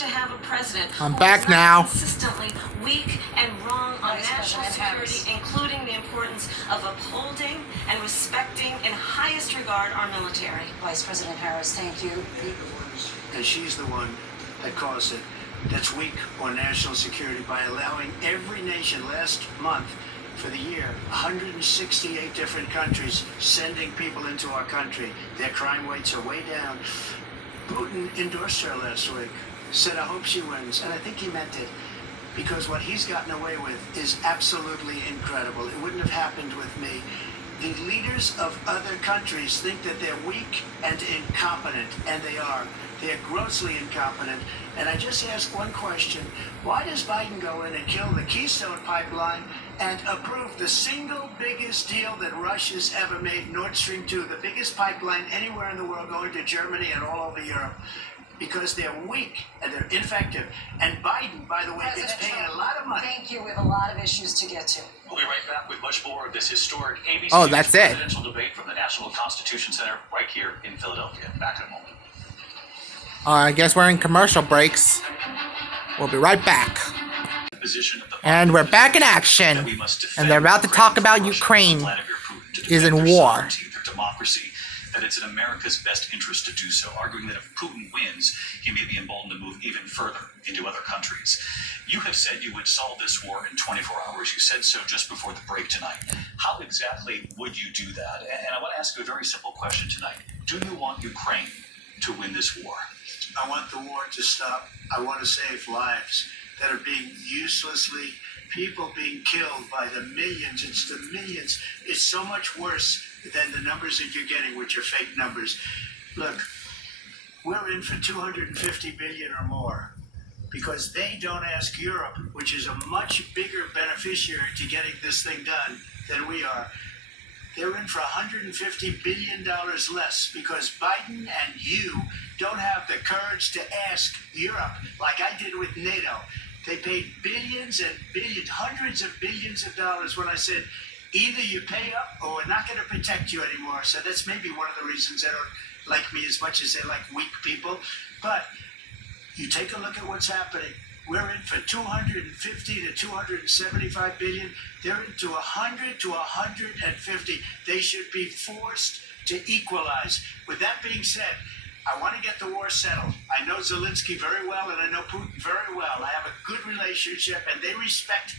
to have a president I'm who back is now. not consistently weak and wrong on national security, including the importance of upholding and respecting in highest regard our military. Vice President Harris, thank you. And she's the one that caused it. That's weak on national security by allowing every nation last month for the year, 168 different countries sending people into our country. Their crime rates are way down. Putin endorsed her last week, said, I hope she wins. And I think he meant it, because what he's gotten away with is absolutely incredible. It wouldn't have happened with me. The leaders of other countries think that they're weak and incompetent, and they are. They're grossly incompetent. And I just ask one question. Why does Biden go in and kill the Keystone Pipeline and approve the single biggest deal that Russia's ever made, Nord Stream 2, the biggest pipeline anywhere in the world going to Germany and all over Europe? Because they're weak and they're ineffective. And Biden, by the way, is paying a lot of money. Thank you. We have a lot of issues to get to. We'll be right back with much more of this historic ABC That's it. presidential debate from the National Constitution Center right here in Philadelphia. Back in a moment. I guess we're in commercial breaks. We'll be right back. And we're back in action. And they're about to talk about Ukraine is in war. Democracy, that it's in America's best interest to do so, arguing that if Putin wins, he may be emboldened to move even further into other countries. You have said you would solve this war in 24 hours. You said so just before the break tonight. How exactly would you do that? And I want to ask you a very simple question tonight. Do you want Ukraine to win this war? I want the war to stop. I want to save lives that are being uselessly, people being killed by the millions. It's the millions. It's so much worse than the numbers that you're getting, which are fake numbers. Look, we're in for 250 billion or more because they don't ask Europe, which is a much bigger beneficiary to getting this thing done than we are. They're in for $150 billion less because Biden and you don't have the courage to ask Europe like I did with NATO. They paid billions and billions, hundreds of billions of dollars when I said, either you pay up or we're not going to protect you anymore. So that's maybe one of the reasons they don't like me as much as they like weak people. But you take a look at what's happening. We're in for 250 to 275 billion. They're into 100 to 150. They should be forced to equalize. With that being said, I want to get the war settled. I know Zelensky very well, and I know Putin very well. I have a good relationship, and they respect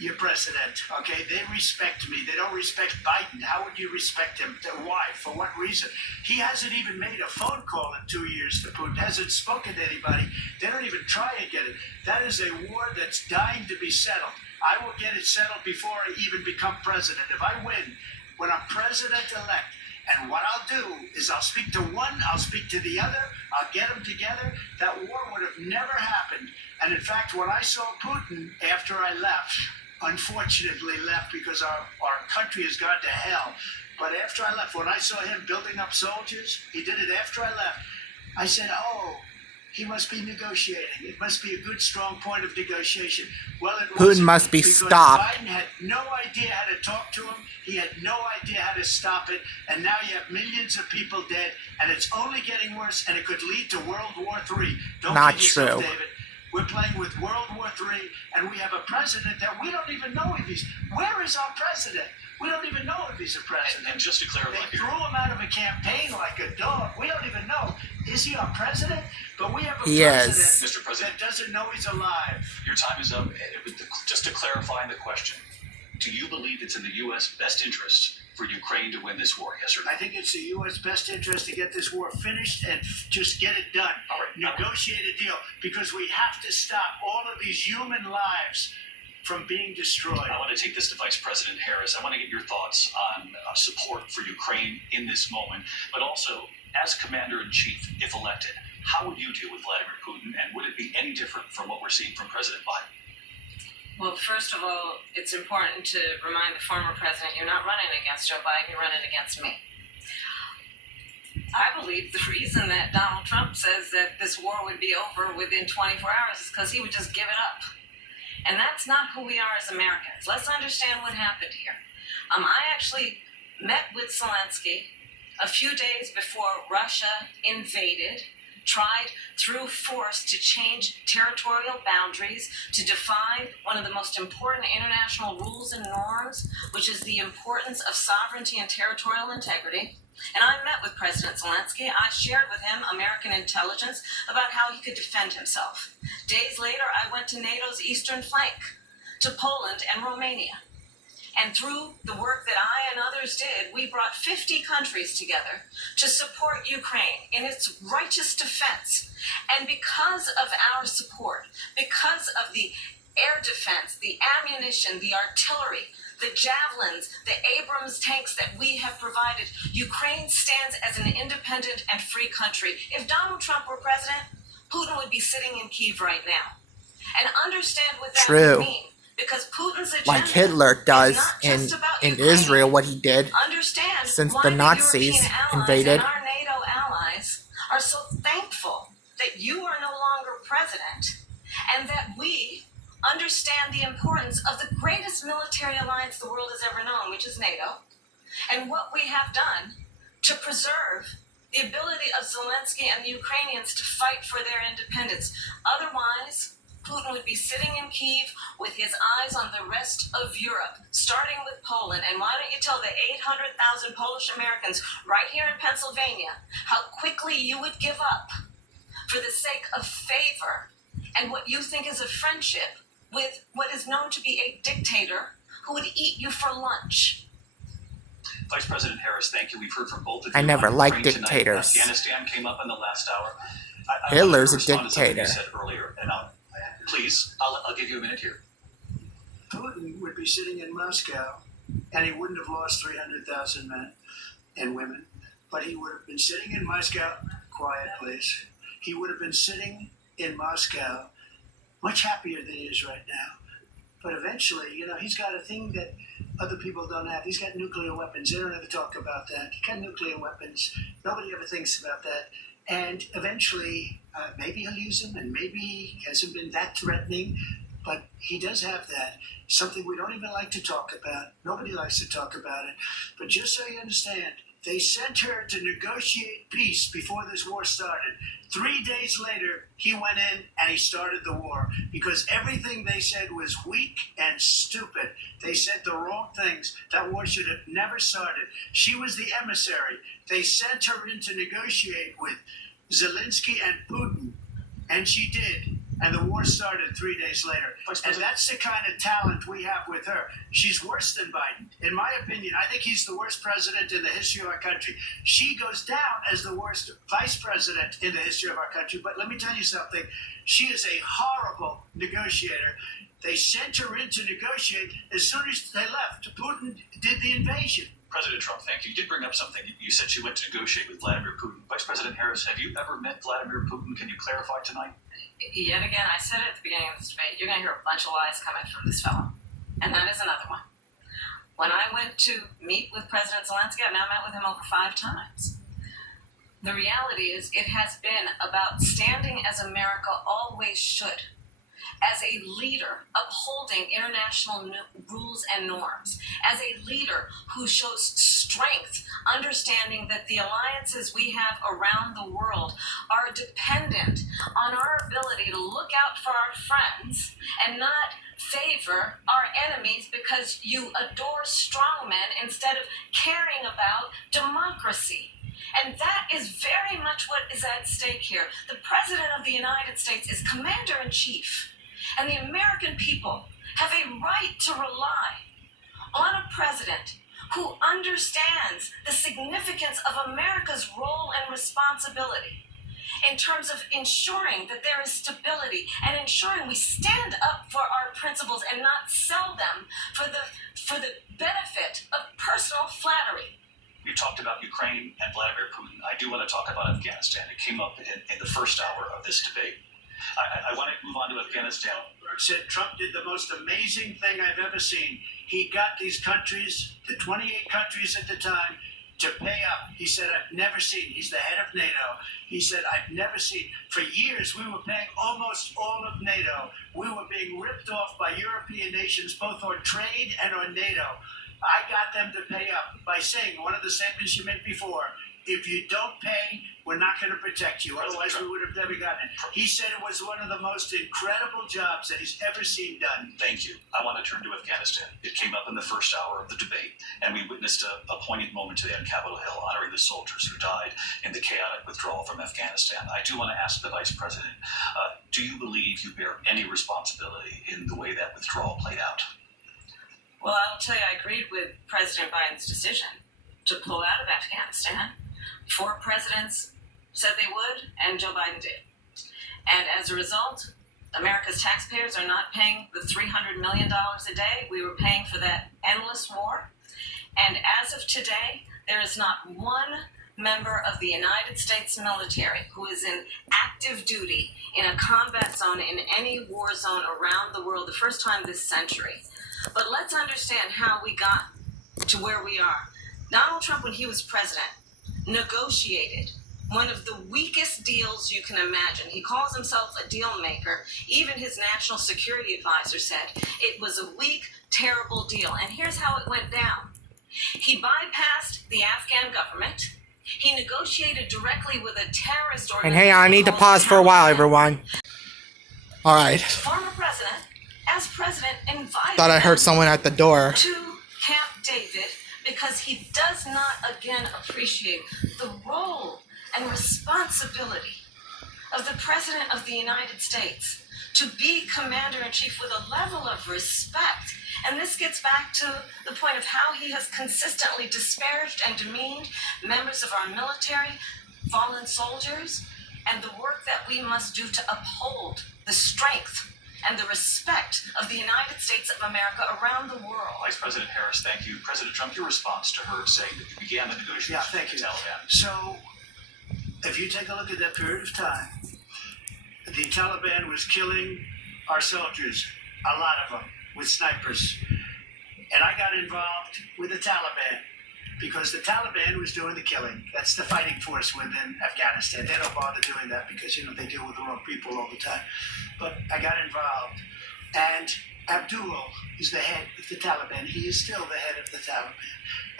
your president, okay? They respect me. They don't respect Biden. How would you respect him? Why? For what reason? He hasn't even made a phone call in 2 years to Putin, hasn't spoken to anybody. They don't even try and get it. That is a war that's dying to be settled. I will get it settled before I even become president. If I win, when I'm president-elect, and what I'll do is I'll speak to one, I'll speak to the other, I'll get them together. That war would have never happened. And in fact, when I saw Putin after I left, unfortunately left because our country has gone to hell. But after I left, when I saw him building up soldiers, he did it after I left, I said, oh, he must be negotiating. It must be a good, strong point of negotiation. Well, it Putin wasn't, must be because stopped. Biden had no idea how to talk to him. He had no idea how to stop it. And now you have millions of people dead, and it's only getting worse, and it could lead to World War III. Don't Not kid yourself, true. David. We're playing with World War III, and we have a president that we don't even know if he's... Where is our president? We don't even know if he's a president. And just to clarify, they threw him out of a campaign like a dog. We don't even know. Is he our president? But we have a president, Mr. President, that doesn't know he's alive. your time is up. Just to clarify the question, do you believe it's in the U.S. best interest for Ukraine to win this war, yes or no? I think it's the U.S. best interest to get this war finished and just get it done. All right. Negotiate a deal, because we have to stop all of these human lives from being destroyed. I want to take this to Vice President Harris. I want to get your thoughts on support for Ukraine in this moment, but also as Commander-in-Chief, if elected, how would you deal with Vladimir Putin, and would it be any different from what we're seeing from President Biden? Well, first of all, it's important to remind the former president you're not running against Joe Biden, you're running against me. I believe the reason that Donald Trump says that this war would be over within 24 hours is because he would just give it up. And that's not who we are as Americans. Let's understand what happened here. I actually met with Zelensky a few days before Russia invaded tried through force to change territorial boundaries, to define one of the most important international rules and norms, which is the importance of sovereignty and territorial integrity. And I met with President Zelensky. I shared with him American intelligence about how he could defend himself. Days later, I went to NATO's eastern flank, to Poland and Romania. And through the work that I and others did, we brought 50 countries together to support Ukraine in its righteous defense. And because of our support, because of the air defense, the ammunition, the artillery, the javelins, the Abrams tanks that we have provided, Ukraine stands as an independent and free country. If Donald Trump were president, Putin would be sitting in Kyiv right now. And understand what that True. would mean. Because Putin's agenda Like Hitler does is not in just about in Ukraine. Israel, what he did Understand since why the Nazis European allies invaded. and our NATO allies are so thankful that you are no longer president, and that we understand the importance of the greatest military alliance the world has ever known, which is NATO, and what we have done to preserve the ability of Zelensky and the Ukrainians to fight for their independence. Otherwise, Putin would be sitting in Kyiv with his eyes on the rest of Europe, starting with Poland. And why don't you tell the 800,000 Polish Americans right here in Pennsylvania how quickly you would give up for the sake of favor and what you think is a friendship with what is known to be a dictator who would eat you for lunch. Vice President Harris, thank you. We've heard from both of you. I never on liked Ukraine tonight. dictators. Afghanistan came up in the last hour. I Hitler's wanted a to respond to something dictator. you said earlier, and please, I'll give you a minute here. Putin would be sitting in Moscow, and he wouldn't have lost 300,000 men and women, but he would have been sitting in Moscow, quiet please, he would have been sitting in Moscow much happier than he is right now. But eventually, he's got a thing that other people don't have. He's got nuclear weapons. They don't ever talk about that. He's got nuclear weapons. Nobody ever thinks about that. And eventually, maybe he'll use them, and maybe he hasn't been that threatening, but he does have that. Something we don't even like to talk about. Nobody likes to talk about it. But just so you understand, they sent her to negotiate peace before this war started. 3 days later, he went in and he started the war because everything they said was weak and stupid. They said the wrong things. That war should have never started. She was the emissary. They sent her in to negotiate with Zelensky and Putin, and she did. And the war started 3 days later. And that's the kind of talent we have with her. She's worse than Biden. In my opinion, I think he's the worst president in the history of our country. She goes down as the worst vice president in the history of our country. But let me tell you something. She is a horrible negotiator. They sent her in to negotiate as soon as they left. Putin did the invasion. President Trump, thank you. You did bring up something. You said she went to negotiate with Vladimir Putin. Vice President Harris, have you ever met Vladimir Putin? Can you clarify tonight? Yet again, I said it at the beginning of this debate, you're going to hear a bunch of lies coming from this fellow. And that is another one. When I went to meet with President Zelensky, I've now met with him over 5 times. The reality is it has been about standing as America always should, as a leader upholding international rules and norms, as a leader who shows strength, understanding that the alliances we have around the world are dependent on our ability to look out for our friends and not favor our enemies because you adore strongmen instead of caring about democracy. And that is very much what is at stake here. The President of the United States is Commander-in-Chief. And the American people have a right to rely on a president who understands the significance of America's role and responsibility in terms of ensuring that there is stability and ensuring we stand up for our principles and not sell them for the benefit of personal flattery. You talked about Ukraine and Vladimir Putin. I do want to talk about Afghanistan. It came up in the first hour of this debate. I want to move on to Afghanistan. Said Trump did the most amazing thing I've ever seen. He got these countries, the 28 countries at the time, to pay up. He said, I've never seen, he's the head of NATO. He said, I've never seen, for years we were paying almost all of NATO. We were being ripped off by European nations, both on trade and on NATO. I got them to pay up by saying one of the statements you made before, if you don't pay, we're not going to protect you. Otherwise, we would have never gotten it. He said it was one of the most incredible jobs that he's ever seen done. Thank you. I want to turn to Afghanistan. It came up in the first hour of the debate, and we witnessed a poignant moment today on Capitol Hill, honoring the soldiers who died in the chaotic withdrawal from Afghanistan. I do want to ask the Vice President, do you believe you bear any responsibility in the way that withdrawal played out? Well, I will tell you, I agreed with President Biden's decision to pull out of Afghanistan. 4 presidents said they would, and Joe Biden did. And as a result, America's taxpayers are not paying the $300 million a day we were paying for that endless war. And as of today, there is not one member of the United States military who is in active duty in a combat zone in any war zone around the world, the first time this century. But let's understand how we got to where we are. Donald Trump, when he was president, negotiated one of the weakest deals you can imagine. He calls himself a deal maker. Even his national security advisor said it was a weak, terrible deal. And here's how it went down. He bypassed the Afghan government. He negotiated directly with a terrorist organization. And hey, I need to pause for a while, everyone. All right. Former president, as president, invited Thought I heard someone at the door. to Camp David because he does not again appreciate the role and responsibility of the President of the United States to be commander-in-chief with a level of respect. And this gets back to the point of how he has consistently disparaged and demeaned members of our military, fallen soldiers, and the work that we must do to uphold the strength and the respect of the United States of America around the world. Vice President Harris, thank you. President Trump, your response to her saying that you began the negotiations Yeah, thank with you. the Taliban. So, if you take a look at that period of time, the Taliban was killing our soldiers, a lot of them, with snipers. And I got involved with the Taliban because the Taliban was doing the killing. That's the fighting force within Afghanistan. They don't bother doing that because, they deal with the wrong people all the time. But I got involved. And Abdul is the head of the Taliban. He is still the head of the Taliban.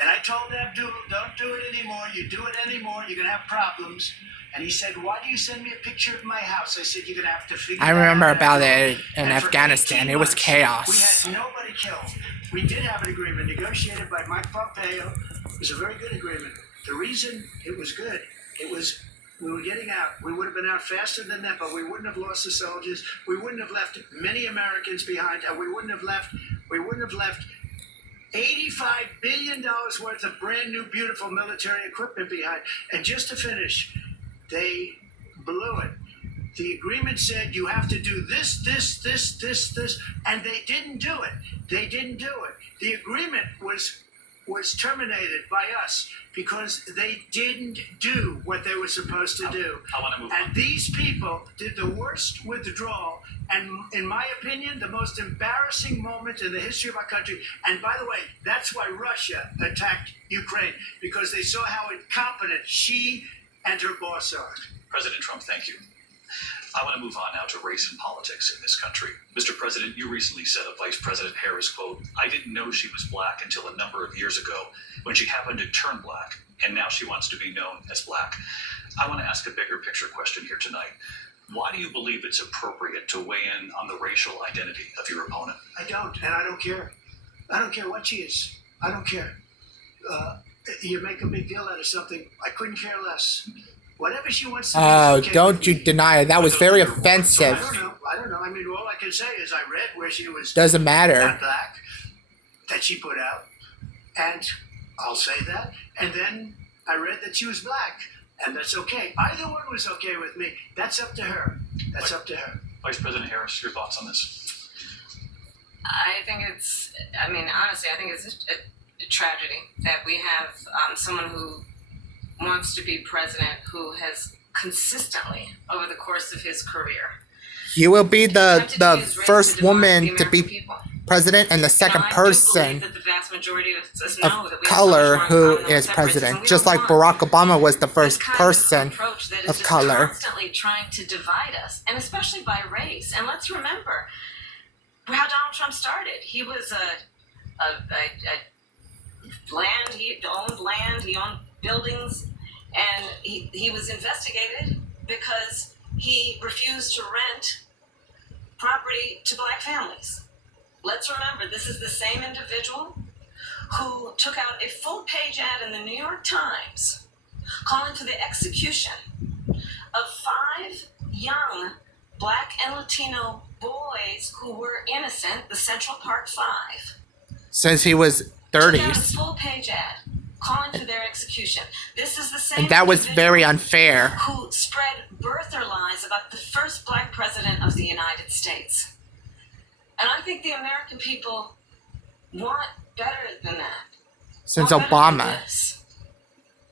And I told Abdul, don't do it anymore. You do it anymore, you're going to have problems. And he said, why do you send me a picture of my house? I said, you're going to have to figure I it out. remember about it in And for Afghanistan. 18 It was months, chaos. We had nobody killed. We did have an agreement negotiated by Mike Pompeo. It was a very good agreement. The reason it was good, we were getting out. We would have been out faster than that, but we wouldn't have lost the soldiers. We wouldn't have left many Americans behind. And we wouldn't have left $85 billion worth of brand new, beautiful military equipment behind. And just to finish, they blew it. The agreement said you have to do this, and they didn't do it. They didn't do it. The agreement was terminated by us because they didn't do what they were supposed to do. I want to move And on. these people did the worst withdrawal, and in my opinion, the most embarrassing moment in the history of our country. And by the way, that's why Russia attacked Ukraine, because they saw how incompetent she and her boss are. President Trump, thank you. I want to move on now to race and politics in this country. Mr. President, you recently said of Vice President Harris, quote, I didn't know she was black until a number of years ago when she happened to turn black, and now she wants to be known as black. I want to ask a bigger picture question here tonight. Why do you believe it's appropriate to weigh in on the racial identity of your opponent? I don't, and I don't care. I don't care what she is. I don't care. You make a big deal out of something. I couldn't care less. Whatever she wants to be. Oh, is okay don't with you me. deny it. That was very I offensive. don't know. I mean, all I can say is I read where she was Doesn't matter. not black, that she put out, and I'll say that. And then I read that she was black, and that's okay. Either one was okay with me. That's up to her. That's up to her. Vice President Harris, your thoughts on this? I think honestly, I think it's a tragedy that we have someone who wants to be president who has consistently, over the course of his career, You will be the attempted to use race first to divide woman the to American be people. president and the second Now, I do person believe that the vast majority of us know that we have so much color more in who common than is separates us, president. and we Just don't like want Barack Obama was the this first kind person approach that is of just color. constantly trying to divide us, and especially by race. And let's remember how Donald Trump started. He was he owned land, he owned buildings, And he was investigated because he refused to rent property to black families. Let's remember, this is the same individual who took out a full-page ad in the New York Times calling for the execution of 5 young black and Latino boys who were innocent, the Central Park 5. Since he was Took out a 30s. full-page ad calling for their execution. This is the same And that was very unfair. who spread birther lies about the first black president of the United States. And I think the American people want better than that. Since Want better than Obama. this.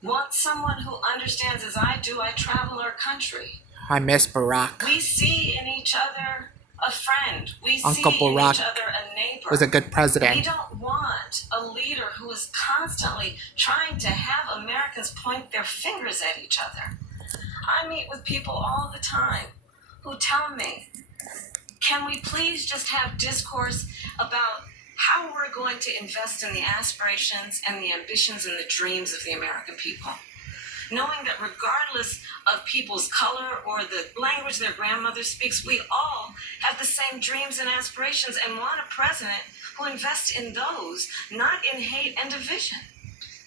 Want someone who understands, as I do, I travel our country. I miss Barack. We see in each other a friend. We Uncle see Barack in each other a neighbor. Was a good We president. don't want a leader who is constantly trying to have Americans point their fingers at each other. I meet with people all the time who tell me, can we please just have discourse about how we're going to invest in the aspirations and the ambitions and the dreams of the American people? Knowing that regardless of people's color or the language their grandmother speaks, we all have the same dreams and aspirations and want a president who invests in those, not in hate and division.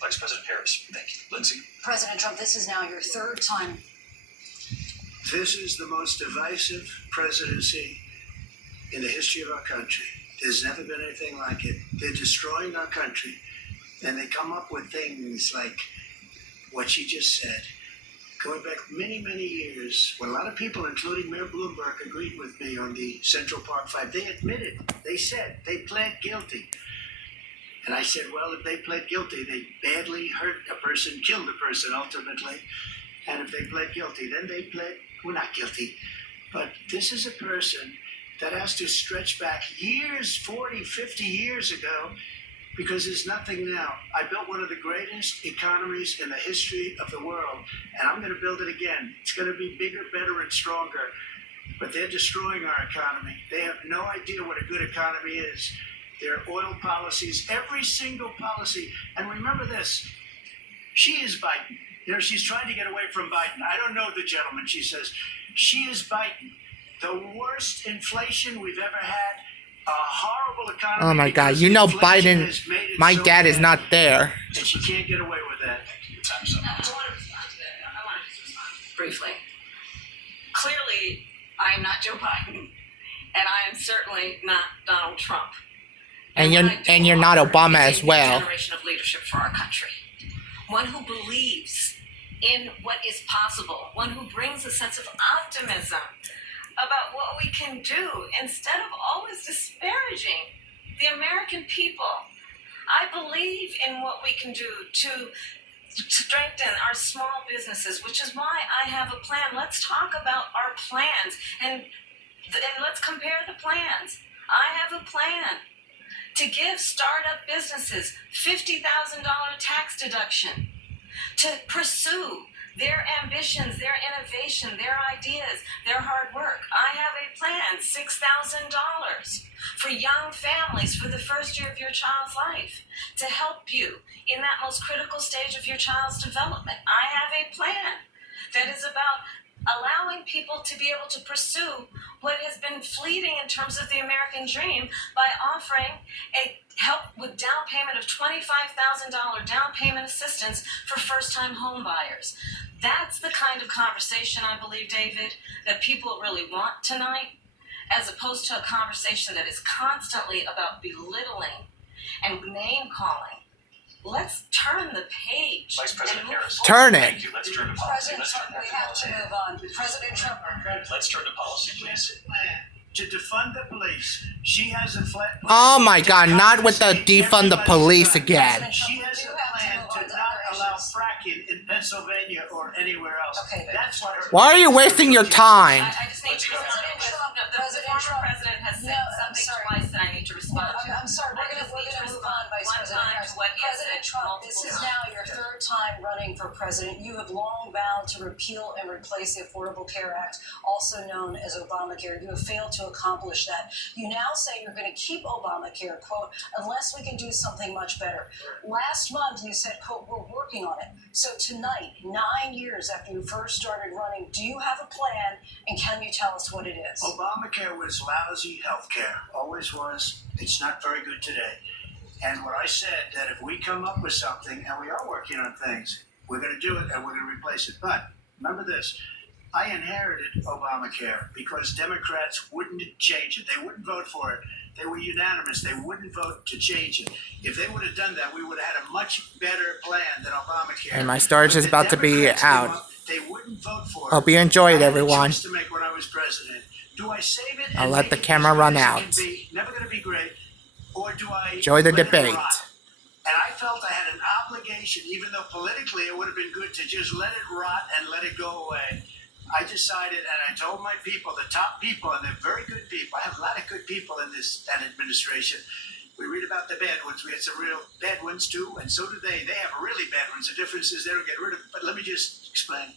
Vice President Harris, thank you. Lindsay? President Trump, this is now your 3rd time. This is the most divisive presidency in the history of our country. There's never been anything like it. They're destroying our country, and they come up with things like what she just said. Going back many, many years, when a lot of people, including Mayor Bloomberg, agreed with me on the Central Park 5, they admitted, they said, they pled guilty. And I said, well, if they pled guilty, they badly hurt a person, killed a person ultimately. And if they pled guilty, then they pled, we're not guilty. But this is a person that has to stretch back years, 40, 50 years ago, because there's nothing now. I built one of the greatest economies in the history of the world, and I'm going to build it again. It's going to be bigger, better, and stronger. But they're destroying our economy. They have no idea what a good economy is. Their oil policies, every single policy. And remember this, she is Biden. You know, she's trying to get away from Biden. I don't know the gentleman, she says. She is Biden. The worst inflation we've ever had. A horrible economy. Oh my God. because You know inflation Biden, has made it my so dad is bad not there. that she can't get away with that. Your time's up. I want to respond to that. I want to just respond briefly. Clearly, I am not Joe Biden, and I am certainly not Donald Trump. And what I do you're not offer Obama is as a new well. generation of leadership for our country. One who believes in what is possible. One who brings a sense of optimism about what we can do instead of always disparaging the American people. I believe in what we can do to strengthen our small businesses, which is why I have a plan. Let's talk about our plans and let's compare the plans. I have a plan to give startup businesses $50,000 tax deduction to pursue their ambitions, their innovation, their ideas, their hard work. I have a plan, $6,000 for young families for the first year of your child's life to help you in that most critical stage of your child's development. I have a plan that is about allowing people to be able to pursue what has been fleeting in terms of the American dream by offering a help with down payment of $25,000 down payment assistance for first-time home buyers. That's the kind of conversation, I believe, David, that people really want tonight, as opposed to a conversation that is constantly about belittling and name-calling. Let's turn the page. Vice President Harris. Turn it. Thank you. Let's turn to policy. President Let's Trump, turn we to have to policy. move on. President Trump. Let's turn to policy, please. To defund the police, she has a flat. Oh my God, not with the defund the police again. She has a plan to not allow fracking in Pennsylvania or anywhere else. Okay. That's what her. Why are you wasting your time? I just need to President respond. Trump, No, the President former Trump. president has said No, I'm something sorry. twice that I need to respond to. I'm sorry, we're I gonna just need to move respond on, Vice one President time Harris. to what he has President said Trump, this is now your third time running for president. You have long vowed to repeal and replace the Affordable Care Act, also known as Obamacare. You have failed to accomplish that. You now say you're going to keep Obamacare, quote, unless we can do something much better. Last month, you said, quote, we're working on it. So tonight, 9 years after you first started running, do you have a plan, and can you tell us what it is? Obamacare was lousy health care, always was. It's not very good today. And what I said, that if we come up with something, and we are working on things, we're going to do it and we're going to replace it. But remember this, I inherited Obamacare because Democrats wouldn't change it. They wouldn't vote for it. They were unanimous. They wouldn't vote to change it. If they would have done that, we would have had a much better plan than Obamacare. And my storage is about to be out. They wouldn't vote for it. Hope you enjoyed, I had a everyone. choice to make when I was president. Do I save it? I'll and let make the it camera as good run as it out. can be? Never going to be great. Or do I Enjoy the let it debate. rot? And I felt I had an obligation, even though politically it would have been good to just let it rot and let it go away. I decided, and I told my people, the top people, and they're very good people. I have a lot of good people in that administration. We read about the bad ones. We had some real bad ones too, and so do they. They have really bad ones. The difference is they don't get rid of it. But let me just explain.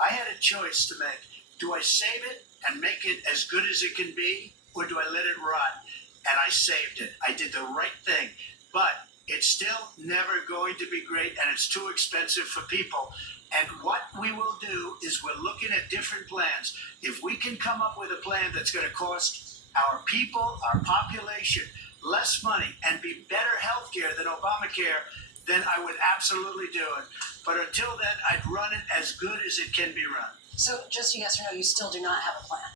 I had a choice to make. Do I save it and make it as good as it can be, or do I let it rot? And I saved it. I did the right thing. But it's still never going to be great, and it's too expensive for people. And what we will do is we're looking at different plans. If we can come up with a plan that's going to cost our people, our population, less money and be better health care than Obamacare, then I would absolutely do it. But until then, I'd run it as good as it can be run. So just a yes or no, you still do not have a plan.